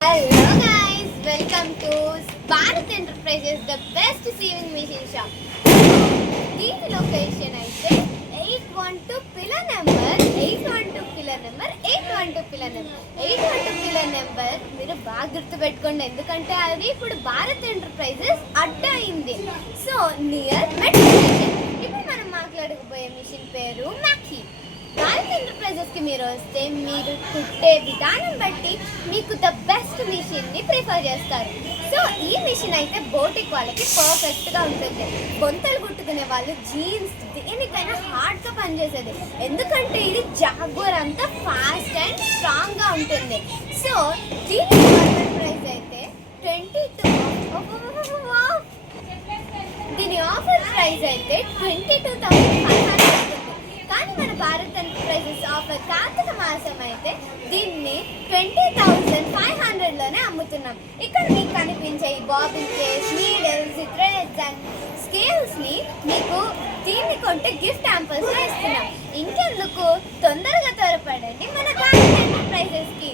Hello guys, welcome to Bharat Enterprises, the best sewing machine shop. దీని location అయితే 812 pillar number 812 pillar number మీరు బాగా గుర్తుపెట్టుకోండి, ఎందుకంటే అది ఇప్పుడు భారత్ ఎంటర్ప్రైజెస్ అడ్డా అయింది. So near metro station. ఇప్పుడు మనం మాట్లాడకపోయే మిషన్ పేరు మ్యాకీ. భారత్ ఎంటర్ప్రైజెస్ కి మీరు వస్తే మీరు కుట్టే విధానం బట్టి మీకు ద బెస్ట్ మిషన్ ని ప్రిఫర్ చేస్తారు. సో ఈ మిషన్ అయితే బోటిక్ వాళ్ళకి పర్ఫెక్ట్ గా ఉంటుంది. బొంతలు కుట్టుకునే వాళ్ళు జీన్స్ దేనికైనా హార్డ్ గా పనిచేసేది, ఎందుకంటే ఇది జాగ్వర్ అంతా ఫాస్ట్ అండ్ స్ట్రాంగ్ గా ఉంటుంది. సో దీని ప్రైస్ అయితే 22,500 ఉంటుంది. కానీ మన భారత్ ఎంటర్ప్రైజెస్ ఆఫర్ కార్తీక మాసం అయితే దీన్ని 20,500లోనే అమ్ముతున్నాం. ఇక్కడ మీకు కనిపించే ఈ bobbin case, needles, threads and scales ని మీకు దీన్ని కొంటే గిఫ్ట్ హ్యాంపర్స్ లో ఇస్తున్నాం. ఇంకెందుకు, తొందరగా త్వరపడండి మన భారత్ ఎంటర్ప్రైజెస్ కి.